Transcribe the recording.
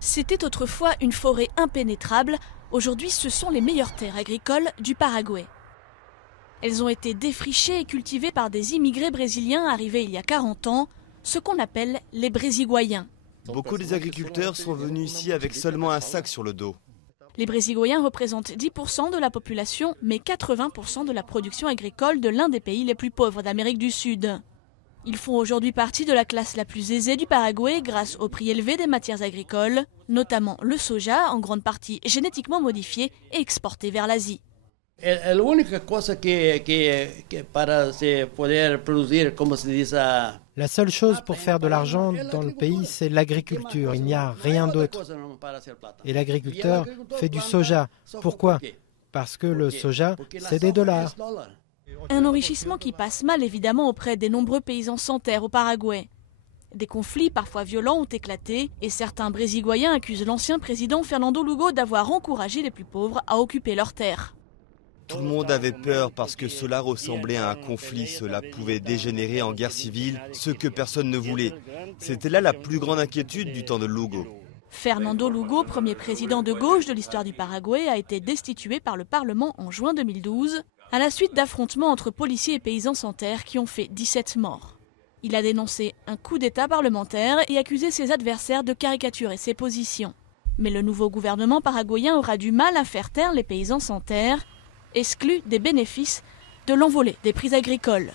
C'était autrefois une forêt impénétrable. Aujourd'hui, ce sont les meilleures terres agricoles du Paraguay. Elles ont été défrichées et cultivées par des immigrés brésiliens arrivés il y a 40 ans, ce qu'on appelle les Brésiguayens. Beaucoup des agriculteurs sont venus ici avec seulement un sac sur le dos. Les Brésiguayens représentent 10% de la population, mais 80% de la production agricole de l'un des pays les plus pauvres d'Amérique du Sud. Ils font aujourd'hui partie de la classe la plus aisée du Paraguay grâce au prix élevé des matières agricoles, notamment le soja, en grande partie génétiquement modifié et exporté vers l'Asie. La seule chose pour faire de l'argent dans le pays, c'est l'agriculture. Il n'y a rien d'autre. Et l'agriculteur fait du soja. Pourquoi? Parce que le soja, c'est des dollars. Un enrichissement qui passe mal évidemment auprès des nombreux paysans sans terre au Paraguay. Des conflits parfois violents ont éclaté et certains Brésiguayens accusent l'ancien président Fernando Lugo d'avoir encouragé les plus pauvres à occuper leurs terres. Tout le monde avait peur parce que cela ressemblait à un conflit, cela pouvait dégénérer en guerre civile, ce que personne ne voulait. C'était là la plus grande inquiétude du temps de Lugo. Fernando Lugo, premier président de gauche de l'histoire du Paraguay, a été destitué par le Parlement en juin 2012, à la suite d'affrontements entre policiers et paysans sans terre qui ont fait 17 morts. Il a dénoncé un coup d'État parlementaire et accusé ses adversaires de caricaturer ses positions. Mais le nouveau gouvernement paraguayen aura du mal à faire taire les paysans sans terre, exclus des bénéfices de l'envolée des prix agricoles.